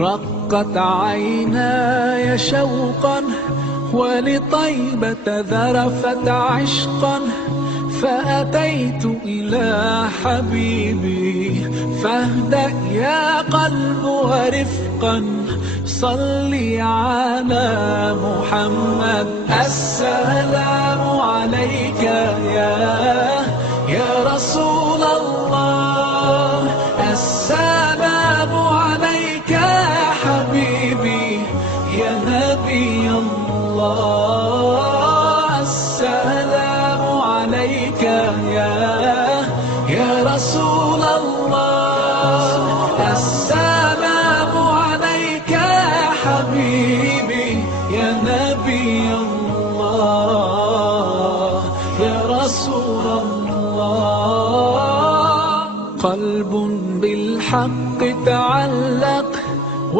رقت عيناي شوقا ولطيبة ذرفت عشقا، فأتيت إلى حبيبي فاهدأ يا قلب ورفقا، صلي على محمد. السلام عليك يا رسول الله، السلام عليك يا حبيبي يا نبي الله، السلام عليك يا رسول الله، السلام عليك يا حبيبي يا نبي الله يا رسول الله. قلب بالحق